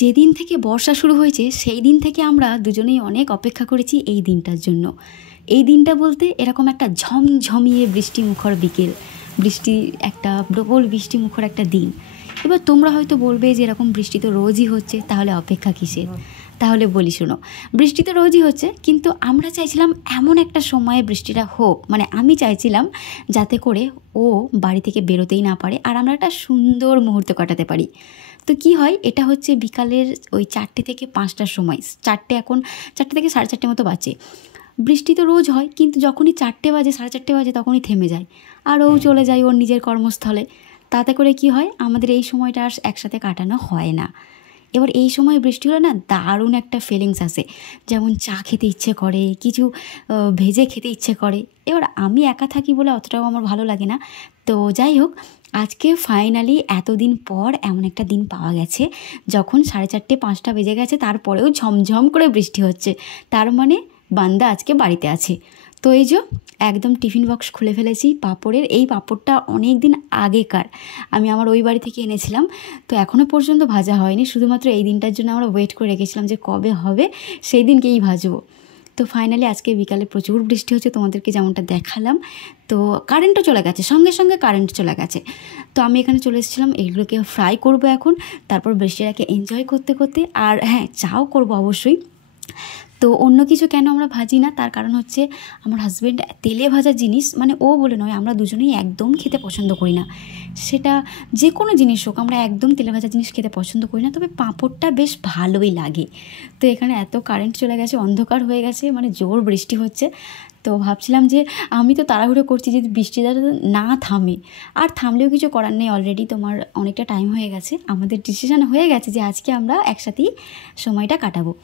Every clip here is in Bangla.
যেদিন থেকে বর্ষা শুরু হয়েছে সেই দিন থেকে আমরা দুজনেই অনেক অপেক্ষা করেছি এই দিনটার জন্য। এই দিনটা বলতে এরকম একটা ঝমঝমিয়ে বৃষ্টিমুখর বিকেল, একটা প্রবল বৃষ্টিমুখর একটা দিন। এবার তোমরা হয়তো বলবে যে এরকম বৃষ্টি তো রোজই হচ্ছে, তাহলে অপেক্ষা কিসের? তাহলে বলি শোনো, বৃষ্টি তো রোজই হচ্ছে, কিন্তু আমরা চাইছিলাম এমন একটা সময়ে বৃষ্টিটা হোক, মানে আমি চাইছিলাম যাতে করে ও বাড়ি থেকে বেরোতেই না পারে আর আমরা একটা সুন্দর মুহূর্ত কাটাতে পারি। তো কি হয়, এটা হচ্ছে বিকালের ওই 4টে থেকে 5টার সময়। এখন 4টে থেকে 4:30 মতো বাজে। বৃষ্টি তো রোজ হয়, কিন্তু যখনই 4টে বাজে 4:30 বাজে তখনই থেমে যায় আর ও চলে যায় ওর নিজের কর্মস্থলে। তাতে করে কি হয়, আমাদের এই সময়টা আর একসাথে কাটানো হয় না। এবার এই সময় বৃষ্টি হলে না দারুণ একটা ফিলিংস আসে, যেমন চা খেতে ইচ্ছে করে, কিছু ভেজে খেতে ইচ্ছে করে। এবার আমি একা থাকি বলে অতটাও আমার ভালো লাগে না। তো যাই হোক, আজকে ফাইনালি এতদিন পর এমন একটা দিন পাওয়া গেছে যখন 4:30-5টা বেজে গেছে, তারপরেও ঝমঝম করে বৃষ্টি হচ্ছে। তার মানে বান্দা আজকে বাড়িতে আছে। তো এই যে একদম টিফিন বক্স খুলে ফেলেছি পাঁপড়ের। এই পাঁপড়টা অনেক দিন আগেকার, আমি আমার ওই বাড়ি থেকে এনেছিলাম। তো এখনও পর্যন্ত ভাজা হয়নি, শুধুমাত্র এই দিনটার জন্য আমরা ওয়েট করে রেখেছিলাম যে কবে হবে, সেই দিনকেই ভাজবো। তো ফাইনালি আজকে বিকালে প্রচুর বৃষ্টি হচ্ছে, তোমাদেরকে যেমনটা দেখালাম। তো কারেন্টও চলে গেছে, সঙ্গে সঙ্গে কারেন্ট চলে গেছে। তো আমি এখানে চলে এসেছিলাম এগুলোকে ফ্রাই করবো এখন, তারপর বৃষ্টিটাকে এনজয় করতে করতে। আর হ্যাঁ, চাও করবো অবশ্যই। তো অন্য কিছু কেন আমরা ভাজি না, তার কারণ হচ্ছে আমার হাজব্যান্ড তেলে ভাজা জিনিস, মানে ও বলে নয়, আমরা দুজনেই একদম খেতে পছন্দ করি না। সেটা যে কোনো জিনিস হোক, আমরা একদম তেলে ভাজা জিনিস খেতে পছন্দ করি না। তবে পাঁপড়টা বেশ ভালোই লাগে। তো এখানে এত কারেন্ট চলে গেছে, অন্ধকার হয়ে গেছে, মানে জোর বৃষ্টি হচ্ছে। তো ভাবছিলাম যে আমি তো তাড়াহুড়ো করছি যদি বৃষ্টিটা না থামে, আর থামলেও কিছু করার নেই, অলরেডি তোমার অনেকটা টাইম হয়ে গেছে। আমাদের ডিসিশন হয়ে গেছে যে আজকে আমরা একসাথেই সময়টা কাটাবো।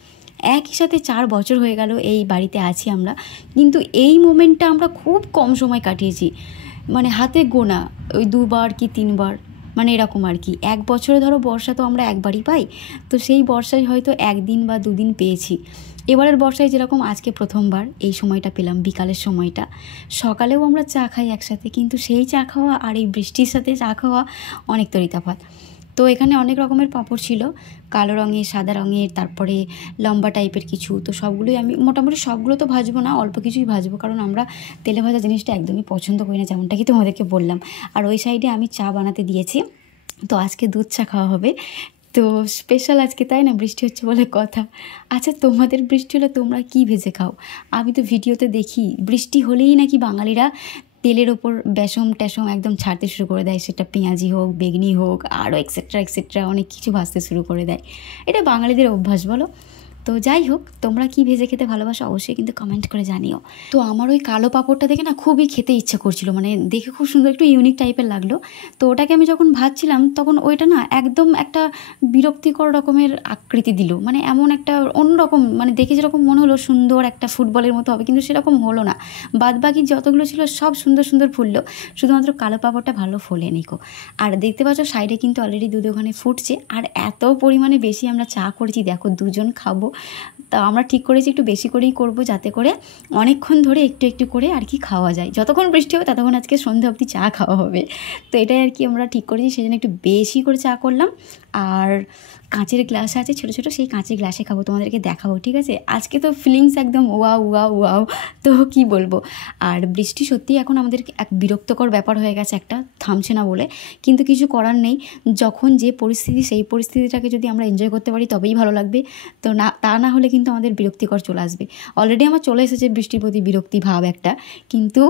একই সাথে 4 বছর হয়ে গেল এই বাড়িতে আছি আমরা, কিন্তু এই মোমেন্টটা আমরা খুব কম সময় কাটিয়েছি, মানে হাতে গোনা, ওই 2বার কি 3বার, মানে এরকম আর কি। 1 বছরে ধরো বর্ষা তো আমরা একবারই পাই, তো সেই বর্ষায় হয়তো 1 দিন বা 2 দিন পেয়েছি। এবারের বর্ষায় যেরকম আজকে প্রথমবার এই সময়টা পেলাম, বিকালের সময়টা। সকালেও আমরা চা খাই একসাথে, কিন্তু সেই চা খাওয়া আর এই বৃষ্টির সাথে চা খাওয়া অনেক তরিতফাত। তো এখানে অনেক রকমের পাঁপড় ছিল, কালো রঙের, সাদা রঙের, তারপরে লম্বা টাইপের কিছু। তো সবগুলোই আমি মোটামুটি, সবগুলো তো ভাজবো না, অল্প কিছুই ভাজবো, কারণ আমরা তেলে ভাজা জিনিসটা একদমই পছন্দ করি না, যেমনটা কি তোমাদেরকে বললাম। আর ওই সাইডে আমি চা বানাতে দিয়েছি, তো আজকে দুধ চা খাওয়া হবে। তো স্পেশাল আজকে, তাই না? বৃষ্টি হচ্ছে বলে কথা। আচ্ছা, তোমাদের বৃষ্টি হলে তোমরা কি ভেজে খাও? আমি তো ভিডিওতে দেখি বৃষ্টি হলেই নাকি বাঙালিরা তেলের ওপর বেসম টেসম একদম ছাড়তে শুরু করে দেয়, সেটা পেঁয়াজি হোক, বেগনি হোক, আরও এক্সেট্রা এক্সেট্রা অনেক কিছু ভাজতে শুরু করে দেয়। এটা বাঙালিদের অভ্যাস, বলো? তো যাই হোক, তোমরা কি ভেজে খেতে ভালোবাসো অবশ্যই কিন্তু কমেন্ট করে জানিও। তো আমার ওই কালো পাঁপড়টা দেখে না খুবই খেতে ইচ্ছে করছিল, মানে দেখে খুব সুন্দর, একটু ইউনিক টাইপের লাগলো। তো ওটাকে আমি যখন ভাজছিলাম তখন ওইটা না একদম একটা বিরক্তিকর রকমের আকৃতি দিল, মানে এমন একটা অন্যরকম, মানে দেখে যেরকম মনে হলো সুন্দর একটা ফুটবলের মতো হবে, কিন্তু সেরকম হলো না। বাদবাকি যতগুলো ছিল সব সুন্দর সুন্দর ফুললো, শুধুমাত্র কালো পাঁপড়টা ভালো ফোলে নিকো। আর দেখতে পাচ্ছ সাইডে কিন্তু অলরেডি দুধ ওখানে ফুটছে, আর এত পরিমাণে বেশি আমরা চা করেছি, দেখো 2জন খাবো। তা আমরা ঠিক করেছি একটু বেশি করেই করব, যাতে করে অনেকক্ষণ ধরে একটু একটু করে আর কি খাওয়া যায়। যতক্ষণ বৃষ্টি হবে ততক্ষণ আজকে সন্ধ্যা অবধি চা খাওয়া হবে। তো এটাই আর কি আমরা ঠিক করেছি, সেজন্য একটু বেশি করে চা করলাম। আর কাঁচের গ্লাস আছে ছোটো ছোটো, সেই কাঁচের গ্লাসে খাবো, তোমাদেরকে দেখাবো, ঠিক আছে? আজকে তো ফিলিংস একদম ওয়াও ওয়াও ওয়াও, তো কি বলবো। আর বৃষ্টি সত্যিই এখন আমাদের এক বিরক্তকর ব্যাপার হয়ে গেছে, একটা থামছে না বলে, কিন্তু কিছু করার নেই। যখন যে পরিস্থিতি, সেই পরিস্থিতিটাকে যদি আমরা এনজয় করতে পারি তবেই ভালো লাগবে। তো না, তা না হলে কিন্তু আমাদের বিরক্তিকর চলে আসবে। অলরেডি আমার চলে এসেছে বৃষ্টির প্রতি বিরক্তি ভাব একটা, কিন্তু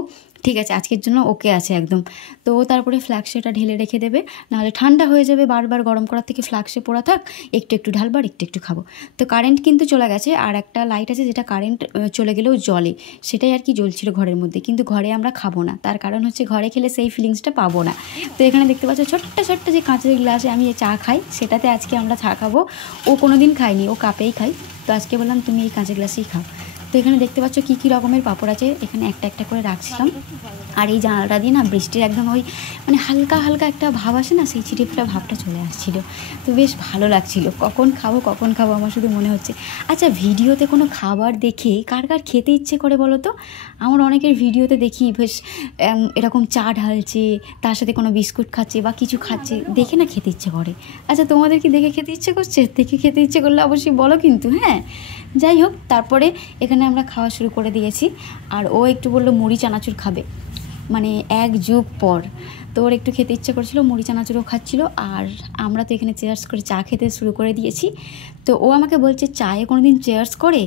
ঠিক আছে, আজকের জন্য ওকে আছে একদম। তো তারপরে ফ্ল্যাক্সেটা ঢেলে রেখে দেবে, নাহলে ঠান্ডা হয়ে যাবে। বারবার গরম করার থেকে ফ্ল্যাক্সে পড়া থাক, একটু একটু ঢালবার, একটু একটু খাবো। তো কারেন্ট কিন্তু চলে গেছে, আর একটা লাইট আছে যেটা কারেন্ট চলে গেলেও জ্বলে, সেটাই আর কি জ্বলছিল ঘরের মধ্যে, কিন্তু ঘরে আমরা খাবো না, তার কারণ হচ্ছে ঘরে খেলে সেই ফিলিংসটা পাবো না। তো এখানে দেখতে পাচ্ছ ছোট্ট ছোট্ট যে কাঁচের গ্লাসে আমি চা খাই, সেটাতে আজকে আমরা চা খাবো। ও কোনো দিন খায়নি, ও কাপেই খাই, তো আজকে বললাম তুমি এই কাঁচের গ্লাসেই খাও। তো এখানে দেখতে পাচ্ছ কী কী রকমের পাঁপড় আছে, এখানে একটা একটা করে রাখছিলাম। আর এই জানালাটা দিয়ে না বৃষ্টির একদম ওই মানে হালকা হালকা একটা ভাব আসে না, সেই ছিটেফোঁটা ভাবটা চলে আসছিলো। তো বেশ ভালো লাগছিলো, কখন খাবো আমার শুধু মনে হচ্ছে। আচ্ছা, ভিডিওতে কোনো খাবার দেখে কার কার খেতে ইচ্ছে করে বলো তো? আমার অনেকের ভিডিওতে দেখি বেশ এরকম চা ঢালছে, তার সাথে কোনো বিস্কুট খাচ্ছে বা কিছু খাচ্ছে, দেখে না খেতে ইচ্ছে করে। আচ্ছা, তোমাদের কি দেখে খেতে ইচ্ছে করছে? দেখে খেতে ইচ্ছে করলে অবশ্যই বলো কিন্তু। হ্যাঁ, যাই হোক, তারপরে এখানে আমরা খাওয়া শুরু করে দিয়েছি। আর ও একটু বললো মুড়ি চানাচুর খাবে, মানে এক যুগ পর। তো ওর একটু খেতে ইচ্ছে করছিলো, মুড়ি চানাচুরও খাচ্ছিলো। আর আমরা তো এখানে চেয়ার্স করে চা খেতে শুরু করে দিয়েছি। তো ও আমাকে বলছে চায়ে কোনো দিন চেয়ার্স করে,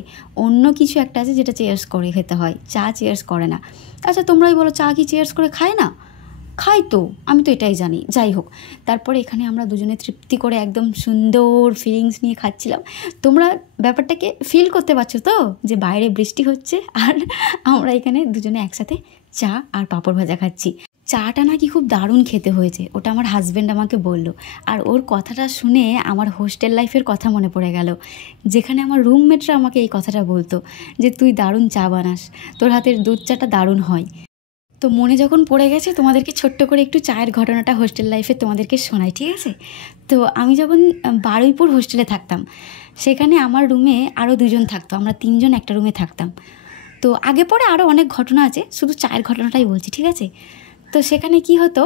অন্য কিছু একটা আছে যেটা চেয়ার্স করে খেতে হয়, চা চেয়ার্স করে না। আচ্ছা, তোমরাই বলো, চা কি চেয়ার্স করে খায় না? খাই তো, আমি তো এটাই জানি। যাই হোক, তারপরে এখানে আমরা দুজনে তৃপ্তি করে একদম সুন্দর ফিলিংস নিয়ে খাচ্ছিলাম। তোমরা ব্যাপারটাকে ফিল করতে পারছো তো, যে বাইরে বৃষ্টি হচ্ছে আর আমরা এখানে দুজনে একসাথে চা আর পাঁপড় ভাজা খাচ্ছি। চাটা নাকি খুব দারুণ খেতে হয়েছে, ওটা আমার হাজব্যান্ড আমাকে বলল। আর ওর কথাটা শুনে আমার হোস্টেল লাইফের কথা মনে পড়ে গেল, যেখানে আমার রুমমেটরা আমাকে এই কথাটা বলতো যে তুই দারুণ চা বানাস, তোর হাতের দুধ চাটা দারুণ হয়। তো মনে যখন পড়ে গেছে, তোমাদেরকে ছোট্ট করে একটু চায়ের ঘটনাটা হোস্টেল লাইফে তোমাদেরকে শোনাই, ঠিক আছে? তো আমি যখন বারুইপুর হোস্টেলে থাকতাম, সেখানে আমার রুমে আরও দুজন থাকতো, আমরা তিনজন একটা রুমে থাকতাম। তো আগে পরে আরও অনেক ঘটনা আছে, শুধু চায়ের ঘটনাটাই বলছি, ঠিক আছে? তো সেখানে কি হতো,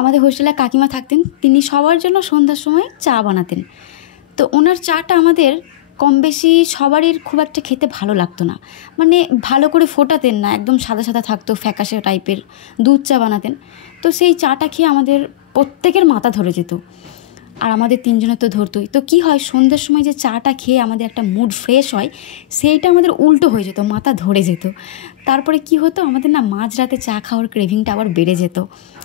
আমাদের হোস্টেলে কাকিমা থাকতেন, তিনি সবার জন্য সন্ধ্যার সময় চা বানাতেন। তো ওনার চাটা আমাদের কম বেশি সবারই খুব একটা খেতে ভালো লাগতো না, মানে ভালো করে ফোটাতেন না, একদম সাদা সাদা থাকতো, ফ্যাকাশে টাইপের দুধ চা বানাতেন। তো সেই চাটা খেয়ে আমাদের প্রত্যেকের মাথা ধরে যেত, আর আমাদের তিনজনের তো ধরতোই। তো কী হয়, সন্ধ্যার সময় যে চাটা খেয়ে আমাদের একটা মুড ফ্রেশ হয়, সেইটা আমাদের উল্টো হয়ে যেত, মাথা ধরে যেত। তারপরে কি হতো, আমাদের না মাঝরাতে চা খাওয়ার ক্রেভিংটা আবার বেড়ে যেত,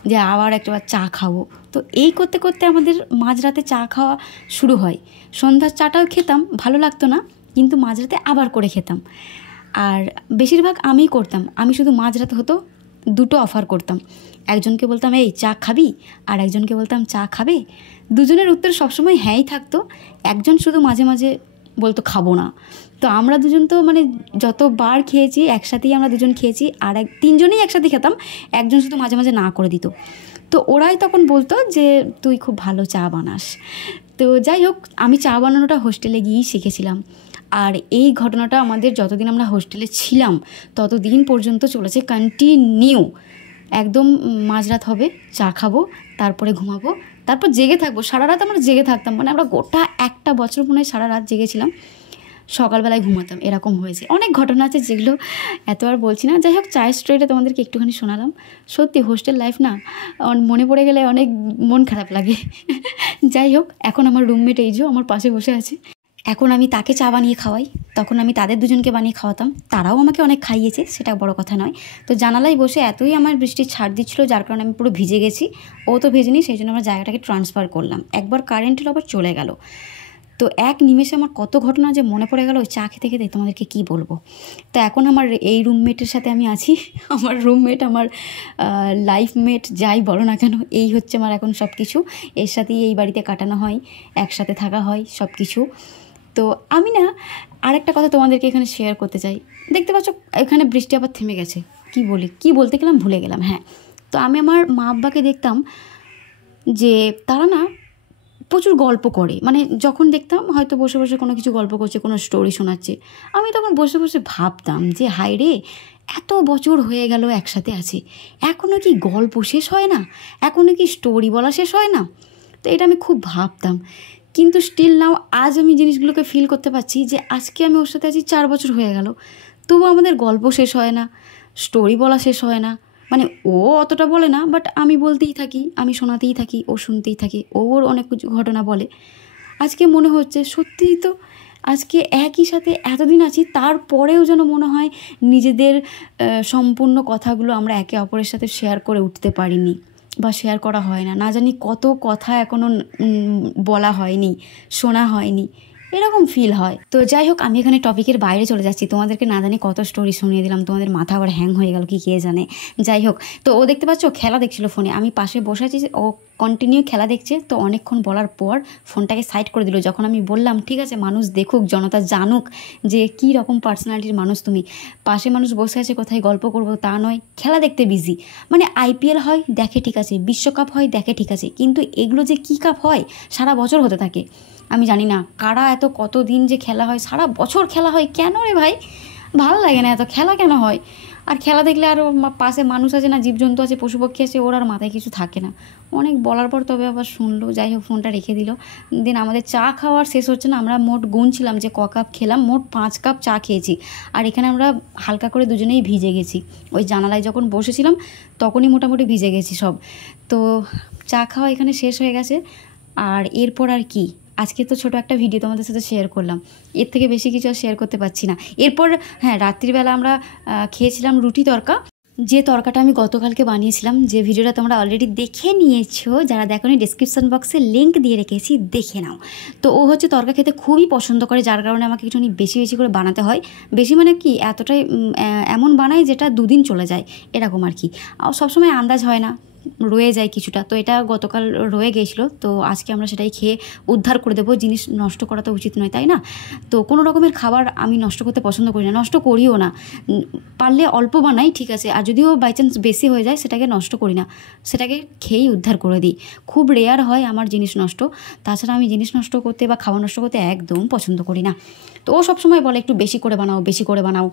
যে আবার একবার চা খাবো। তো এই করতে করতে আমাদের মাঝরাতে চা খাওয়া শুরু হয়। সন্ধ্যার চাটাও খেতাম, ভালো লাগতো না, কিন্তু মাঝরাতে আবার করে খেতাম। আর বেশিরভাগ আমিই করতাম, আমি শুধু মাঝরাতে হতো দুটো অফার করতাম, একজনকে বলতাম এই চা খাবি, আর একজনকে বলতাম চা খাবে। দুজনের উত্তর সবসময় হ্যাঁই থাকতো, একজন শুধু মাঝে মাঝে বলতো খাবো না। তো আমরা দুজন তো মানে যতবার খেয়েছি একসাথেই আমরা দুজন খেয়েছি, আর তিনজনেই একসাথে খেতাম, একজন শুধু মাঝে মাঝে না করে দিত। তো ওরাই তখন বলতো যে তুই খুব ভালো চা বানাস। তো যাই হোক, আমি চা বানানোটা হোস্টেলে গিয়েই শিখেছিলাম। আর এই ঘটনাটা আমাদের যতদিন আমরা হোস্টেলে ছিলাম ততদিন পর্যন্ত চলেছে কন্টিনিউ। একদম মাঝরাত হবে, চা খাবো, তারপরে ঘুমাবো, তারপর জেগে থাকবো, সারা রাত আমরা জেগে থাকতাম, মানে আমরা গোটা একটা বছর মনে হয় সারা রাত জেগেছিলাম, সকালবেলায় ঘুমাতাম, এরকম হয়েছে। অনেক ঘটনা আছে যেগুলো এত আর বলছি না। যাই হোক, চায়ের স্টোরিটা তোমাদেরকে একটুখানি শোনালাম। সত্যি হোস্টেল লাইফ না মনে পড়ে গেলে অনেক মন খারাপ লাগে। যাই হোক, এখন আমার রুমমেট এই যে আমার পাশে বসে আছে, এখন আমি তাকে চা বানিয়ে খাওয়াই, তখন আমি তাদের দুজনকে বানিয়ে খাওয়াতাম, তারাও আমাকে অনেক খাইয়েছে, সেটা বড় কথা নয়। তো জানালায় বসে এতই আমার বৃষ্টির ছাড় দিচ্ছিলো, যার কারণে আমি পুরো ভিজে গেছি, ও তো ভেজেনি, সেই জন্য আমরা জায়গাটাকে ট্রান্সফার করলাম। একবার কারেন্ট এলো, আবার চলে গেল। তো এক নিমেষে আমার কত ঘটনা যে মনে পড়ে গেল ওই চা খেতে খেতে, তোমাদেরকে কি বলবো। তো এখন আমার এই রুমমেটের সাথে আমি আছি, আমার রুমমেট আমার লাইফমেট যাই বলো না কেন, এই হচ্ছে আমার এখন সব কিছু। এর সাথেই এই বাড়িতে কাটানো হয়, একসাথে থাকা হয় সব কিছু। তো আমি না আরেকটা কথা তোমাদেরকে এখানে শেয়ার করতে চাই। দেখতে পাচ্ছ এখানে বৃষ্টি আবার থেমে গেছে, কি বলতে গেলাম ভুলে গেলাম। হ্যাঁ, তো আমি আমার মা আব্বাকে দেখতাম যে তারা না প্রচুর গল্প করে, মানে যখন দেখতাম হয়তো বসে বসে কোনো কিছু গল্প করছে, কোনো স্টোরি শোনাচ্ছে, আমি তখন বসে বসে ভাবতাম যে হায় রে, এত বছর হয়ে গেল একসাথে আছি, এখনও কি গল্প শেষ হয় না, এখনও কি স্টোরি বলা শেষ হয় না। তো এটা আমি খুব ভাবতাম, কিন্তু স্টিল নাও আজ আমি জিনিসগুলোকে ফিল করতে পারছি যে আজকে আমি ওর সাথে আছি 4 বছর হয়ে গেল, তবু আমাদের গল্প শেষ হয় না, স্টোরি বলা শেষ হয় না। মানে ও অতটা বলে না, বাট আমি বলতেই থাকি, আমি শোনাতেই থাকি, ও শুনতেই থাকি, ওর অনেক কিছু ঘটনা বলে। আজকে মনে হচ্ছে সত্যিই তো আজকে একই সাথে এতদিন আছি, তারপরেও যেন মনে হয় নিজেদের সম্পূর্ণ কথাগুলো আমরা একে অপরের সাথে শেয়ার করে উঠতে পারিনি, বা শেয়ার করা হয় না। না জানি কত কথা এখনও বলা হয়নি, শোনা হয়নি, এরকম ফিল হয়। তো যাই হোক, আমি এখানে টপিকের বাইরে চলে যাচ্ছি, তোমাদেরকে না জানি কত স্টোরি শুনিয়ে দিলাম, তোমাদের মাথা আবার হ্যাং হয়ে গেল কি কে জানে। যাই হোক, তো ও দেখতে পাচ্ছ খেলা দেখছিল ফোনে, আমি পাশে বসে আছি, ও কন্টিনিউ খেলা দেখছে। তো অনেকক্ষণ বলার পর ফোনটাকে সাইড করে দিল, যখন আমি বললাম ঠিক আছে মানুষ দেখুক, জনতা জানুক যে কী রকম পার্সোনালিটির মানুষ তুমি। পাশে মানুষ বসে আছে, কোথায় গল্প করবো তা নয়, খেলা দেখতে বিজি। মানে আইপিএল হয় দেখে ঠিক আছে, বিশ্বকাপ হয় দেখে ঠিক আছে, কিন্তু এগুলো যে কী কাপ হয় সারা বছর হতে থাকে আমি জানি না। কারা এত কতদিন যে খেলা হয়, সারা বছর খেলা হয়, কেন রে ভাই? ভালো লাগে না এত খেলা কেন হয়? আর খেলা দেখলে আরও পাশে মানুষ আছে না, জীবজন্তু আছে, পশুপক্ষী আছে, ওর আর মাথায় কিছু থাকে না। অনেক বলার পর তবে আবার শুনলো। যাই হোক, ফোনটা রেখে দিল। দেন আমাদের চা খাওয়ার শেষ হচ্ছে না, আমরা মোট গুনছিলাম যে ক কাপ খেলাম, মোট 5 কাপ চা খেয়েছি। আর এখানে আমরা হালকা করে দুজনেই ভিজে গেছি, ওই জানালায় যখন বসেছিলাম তখনই মোটামুটি ভিজে গেছি সব। তো চা খাওয়া এখানে শেষ হয়ে গেছে। আর এরপর আর কি, আজকে তো ছোটো একটা ভিডিও তোমাদের সাথে শেয়ার করলাম, এর থেকে বেশি কিছু আর শেয়ার করতে পারছি না। এরপর হ্যাঁ, রাত্রিবেলা আমরা খেয়েছিলাম রুটি তড়কা, যে তরকাটা আমি গতকালকে বানিয়েছিলাম, যে ভিডিওটা তোমরা অলরেডি দেখে নিয়েছো, যারা দেখোনি ডিসক্রিপশন বক্সে লিঙ্ক দিয়ে রেখেছি, দেখে নাও। তো ও হচ্ছে তরকা খেতে খুবই পছন্দ করে, যার কারণে আমাকে একটুখানি বেশি বেশি করে বানাতে হয়। বেশি মানে কি, এতটাই এমন বানাই যেটা 2 দিন চলে যায় এরকম আর কি। সবসময় আন্দাজ হয় না, রয়ে যায় কিছুটা। তো এটা গতকাল রয়ে গিয়েছিলো, তো আজকে আমরা সেটাই খেয়ে উদ্ধার করে দেবো। জিনিস নষ্ট করা তো উচিত নয়, তাই না? তো কোনো রকমের খাবার আমি নষ্ট করতে পছন্দ করি না, নষ্ট করিও না। পারলে অল্প বানাই ঠিক আছে, আর যদিও বাই চান্স বেশি হয়ে যায় সেটাকে নষ্ট করি না, সেটাকে খেয়েই উদ্ধার করে দিই। খুব রেয়ার হয় আমার জিনিস নষ্ট। তাছাড়া আমি জিনিস নষ্ট করতে বা খাবার নষ্ট করতে একদম পছন্দ করি না। তো ও সবসময় বলে একটু বেশি করে বানাও, বেশি করে বানাও।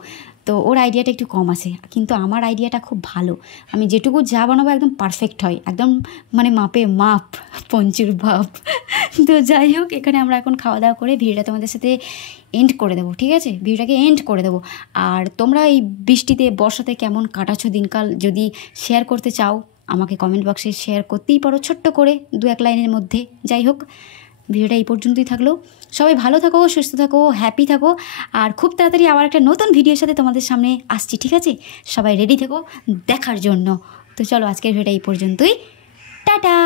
তো ওর আইডিয়াটা একটু কম আছে, কিন্তু আমার আইডিয়াটা খুব ভালো। আমি যেটুকু যা বানাবো একদম পারফেক্ট হয়, একদম মানে মাপে মাপ, পঞ্চুর ভাপ। তো যাই হোক, এখানে আমরা এখন খাওয়া দাওয়া করে ভিডিওটা তোমাদের সাথে এন্ড করে দেবো, ঠিক আছে? ভিডিওটাকে এন্ড করে দেবো। আর তোমরা এই বৃষ্টিতে বর্ষাতে কেমন কাটাচ্ছ দিনকাল, যদি শেয়ার করতে চাও আমাকে কমেন্ট বক্সে শেয়ার করতেই পারো, ছোট্ট করে 2-1 লাইনের মধ্যে। যাই হোক, ভিডিওটা এই পর্যন্তই থাকলো। সবাই ভালো থাকো, সুস্থ থাকো, হ্যাপি থাকো। আর খুব তাড়াতাড়ি আবার একটা নতুন ভিডিওর সাথে তোমাদের সামনে আসছি, ঠিক আছে? সবাই রেডি থেকো দেখার জন্য। তো চলো, আজকের ভিডিওটা এই পর্যন্তই। টাটা।